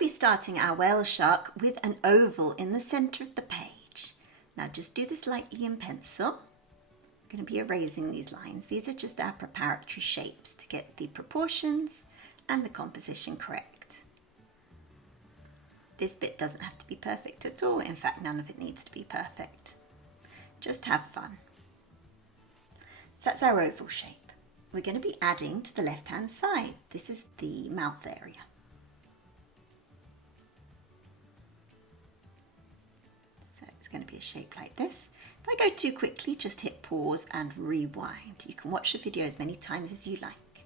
be starting our whale shark with an oval in the centre of the page. Now just do this lightly in pencil. I'm going to be erasing these lines. These are just our preparatory shapes to get the proportions and the composition correct. This bit doesn't have to be perfect at all. In fact, none of it needs to be perfect. Just have fun. So that's our oval shape. We're going to be adding to the left-hand side. This is the mouth area. So it's going to be a shape like this. If I go too quickly, just hit pause and rewind. You can watch the video as many times as you like.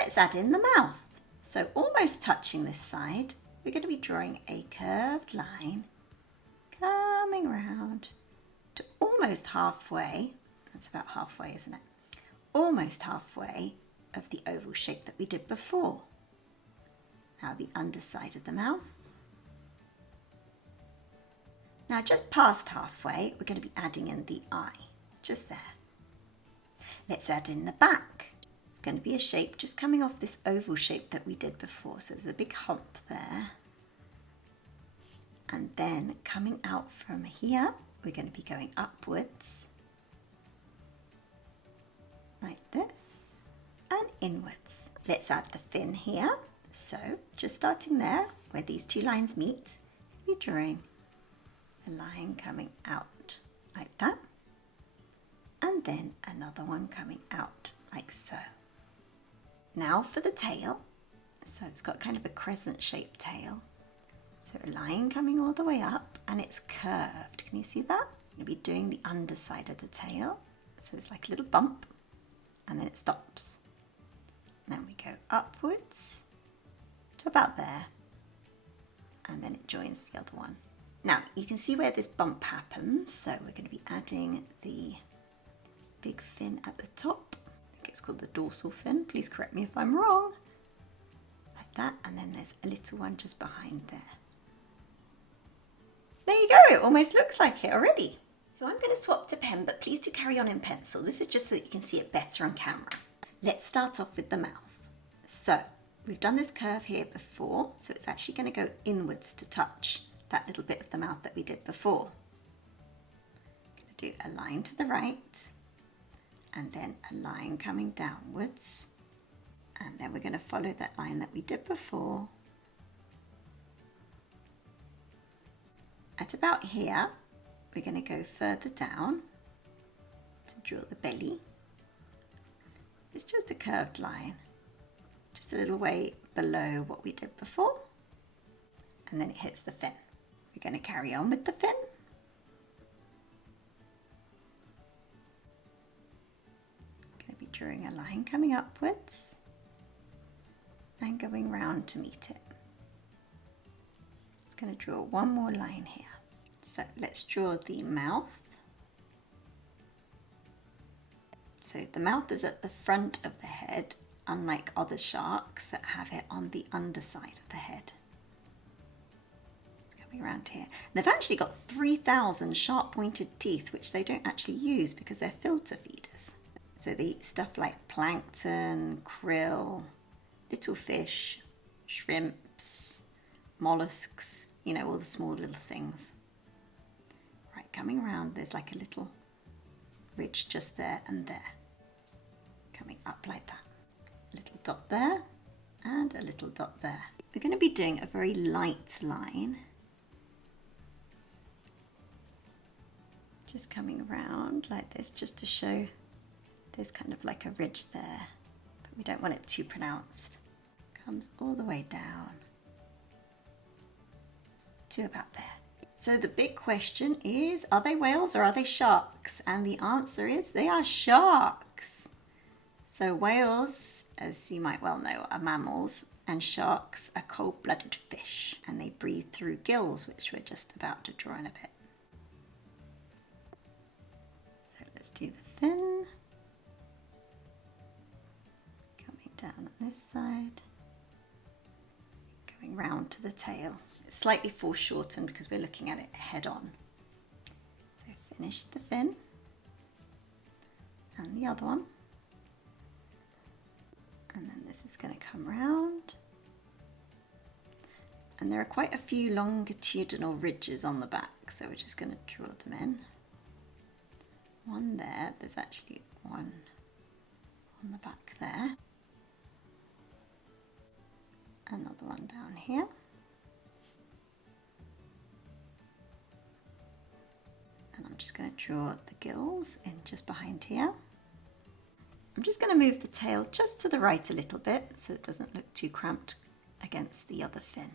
Let's add in the mouth. So almost touching this side, we're going to be drawing a curved line coming round to almost halfway. That's about halfway, isn't it? Almost halfway of the oval shape that we did before. Now the underside of the mouth. Now just past halfway, we're going to be adding in the eye, just there. Let's add in the back. It's going to be a shape just coming off this oval shape that we did before. So there's a big hump there. And then coming out from here, we're going to be going upwards, like this, and inwards. Let's add the fin here. So just starting there, where these two lines meet, we're drawing a line coming out like that, and then another one coming out like so. Now for the tail. So it's got kind of a crescent shaped tail. So a line coming all the way up, and it's curved. Can you see that? We'll be doing the underside of the tail. So it's like a little bump, and then it stops. And then we go upwards to about there, and then it joins the other one. Now you can see where this bump happens, so we're going to be adding the big fin at the top. I think it's called the dorsal fin, please correct me if I'm wrong. Like that, and then there's a little one just behind there. There you go, it almost looks like it already. So I'm going to swap to pen, but please do carry on in pencil. This is just so that you can see it better on camera. Let's start off with the mouth. So we've done this curve here before, so it's actually going to go inwards to touch that little bit of the mouth that we did before. I'm going to do a line to the right, and then a line coming downwards, and then we're going to follow that line that we did before. At about here, we're going to go further down to draw the belly. It's just a curved line, just a little way below what we did before, and then it hits the fin. We're going to carry on with the fin. I'm going to be drawing a line coming upwards and going round to meet it. Just going to draw one more line here. So let's draw the mouth. So the mouth is at the front of the head, unlike other sharks that have it on the underside of the head. Around here. They've actually got 3,000 sharp pointed teeth, which they don't actually use because they're filter feeders. So they eat stuff like plankton, krill, little fish, shrimps, mollusks, you know, all the small little things. Right, coming around, there's like a little ridge just there and there. Coming up like that. A little dot there and a little dot there. We're going to be doing a very light line. Just coming around like this, just to show there's kind of like a ridge there, but we don't want it too pronounced. Comes all the way down to about there. So the big question is, are they whales or are they sharks? And the answer is they are sharks. So whales, as you might well know, are mammals, and sharks are cold-blooded fish, and they breathe through gills, which we're just about to draw in a bit. Let's do the fin, coming down on this side, going round to the tail. It's slightly foreshortened because we're looking at it head on. So finish the fin and the other one, and then this is going to come round, And there are quite a few longitudinal ridges on the back, so we're just going to draw them in. One there, there's actually one on the back there. Another one down here. And I'm just going to draw the gills in just behind here. I'm just going to move the tail just to the right a little bit so it doesn't look too cramped against the other fin.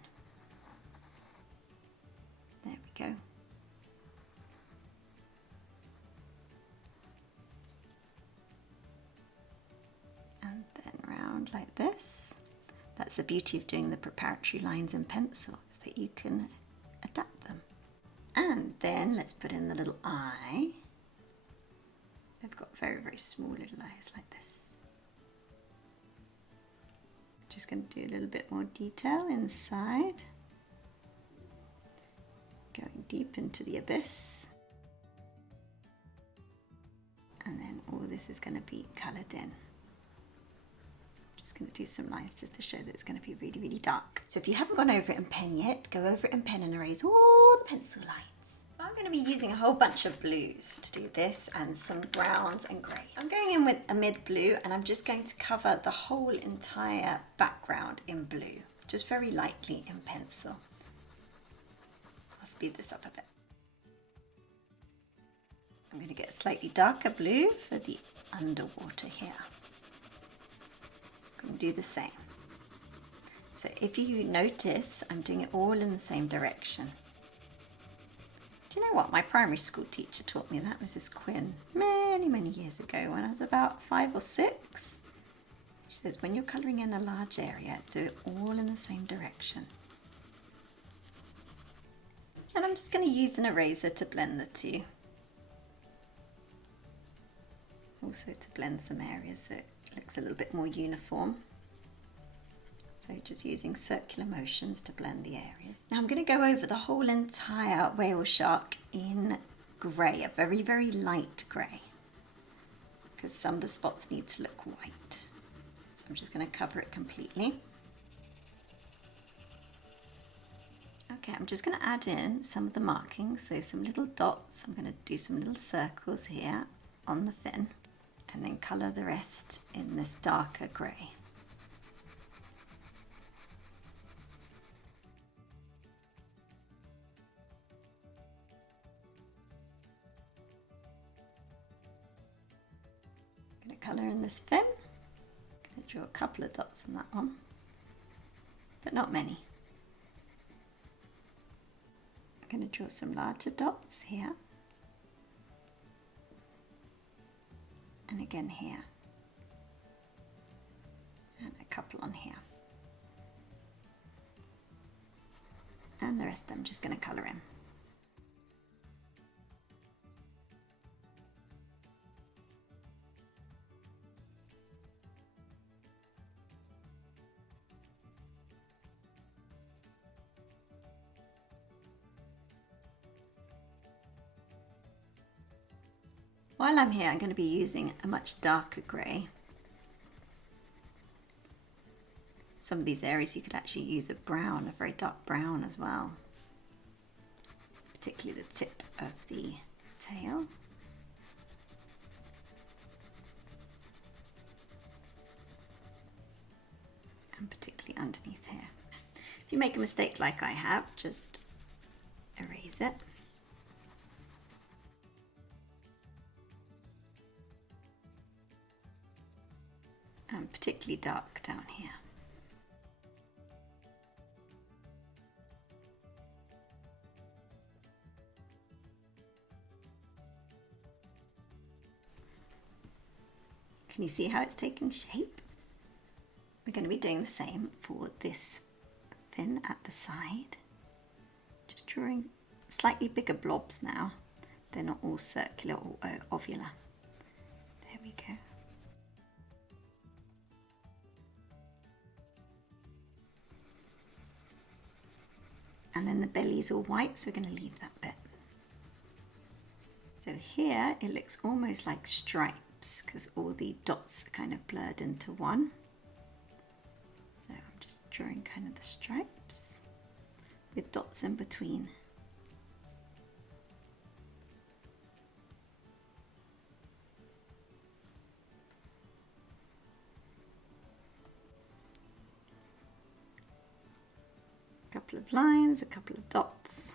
There we go. And then round like this. That's the beauty of doing the preparatory lines in pencil, is that you can adapt them. And then let's put in the little eye. They've got very, very small little eyes like this. Just going to do a little bit more detail inside. Going deep into the abyss. And then all this is going to be coloured in. Just going to do some lines just to show that it's going to be really, really dark. So if you haven't gone over it in pen yet, go over it in pen and erase all the pencil lines. So I'm going to be using a whole bunch of blues to do this and some browns and greys. I'm going in with a mid blue and I'm just going to cover the whole entire background in blue, just very lightly in pencil. I'll speed this up a bit. I'm going to get a slightly darker blue for the underwater here. I'm going to do the same. So if you notice, I'm doing it all in the same direction. Do you know what? My primary school teacher taught me that, Mrs. Quinn, many, many years ago when I was about 5 or 6. She says, when you're colouring in a large area, do it all in the same direction. And I'm just going to use an eraser to blend the two. Also to blend some areas so it looks a little bit more uniform. So just using circular motions to blend the areas. Now I'm going to go over the whole entire whale shark in grey, a very, very light grey, because some of the spots need to look white. So I'm just going to cover it completely. Okay, I'm just going to add in some of the markings, so some little dots. I'm going to do some little circles here on the fin and then colour the rest in this darker grey. I'm going to colour in this fin. I'm going to draw a couple of dots on that one, but not many. I'm going to draw some larger dots here and again here and a couple on here, and the rest I'm just going to colour in. While I'm here, I'm going to be using a much darker grey. Some of these areas you could actually use a brown, a very dark brown as well, particularly the tip of the tail. And particularly underneath here. If you make a mistake like I have, just erase it. And particularly dark down here. Can you see how it's taking shape? We're going to be doing the same for this fin at the side. Just drawing slightly bigger blobs now. They're not all circular or ovular. There we go. And then the belly's all white, so we're going to leave that bit. So here it looks almost like stripes because all the dots are kind of blurred into one. So I'm just drawing kind of the stripes. with dots in between. A couple of lines, a couple of dots.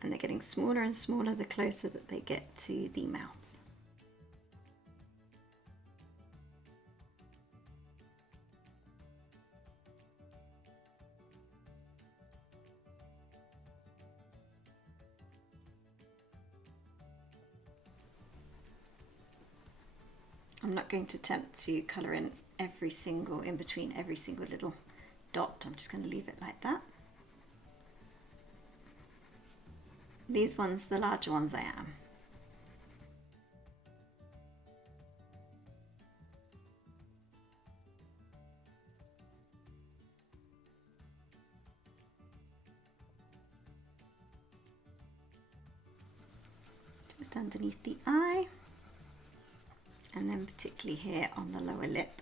And they're getting smaller and smaller the closer that they get to the mouth. I'm not going to attempt to colour in in between every single little dot. I'm just going to leave it like that. These ones, the larger ones, I am. Just underneath the eye, and then particularly here on the lower lip.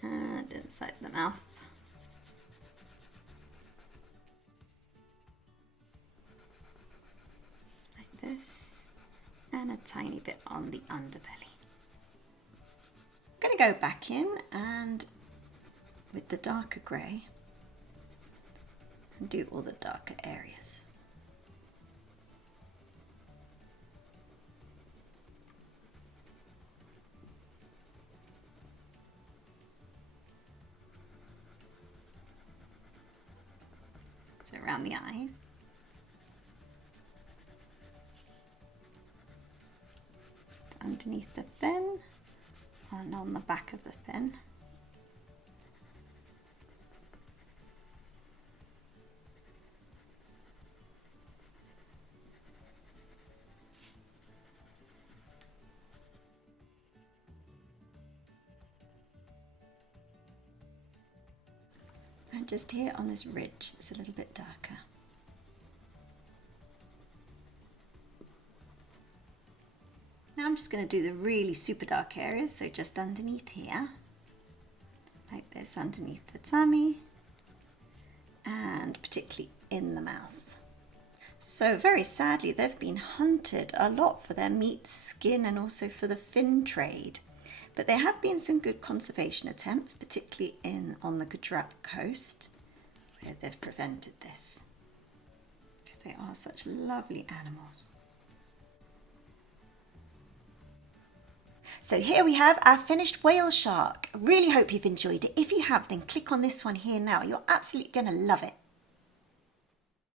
And inside the mouth. This, and a tiny bit on the underbelly. I'm going to go back in and with the darker grey and do all the darker areas. So around the eyes. Underneath the fin and on the back of the fin. And just here on this ridge, it's a little bit darker. Now I'm just going to do the really super dark areas, so just underneath here, like this, underneath the tummy, and particularly in the mouth. So very sadly, they've been hunted a lot for their meat, skin, and also for the fin trade. But there have been some good conservation attempts, particularly on the Gujarat coast, where they've prevented this, because they are such lovely animals. So here we have our finished whale shark. I really hope you've enjoyed it. If you have, then click on this one here now. You're absolutely going to love it.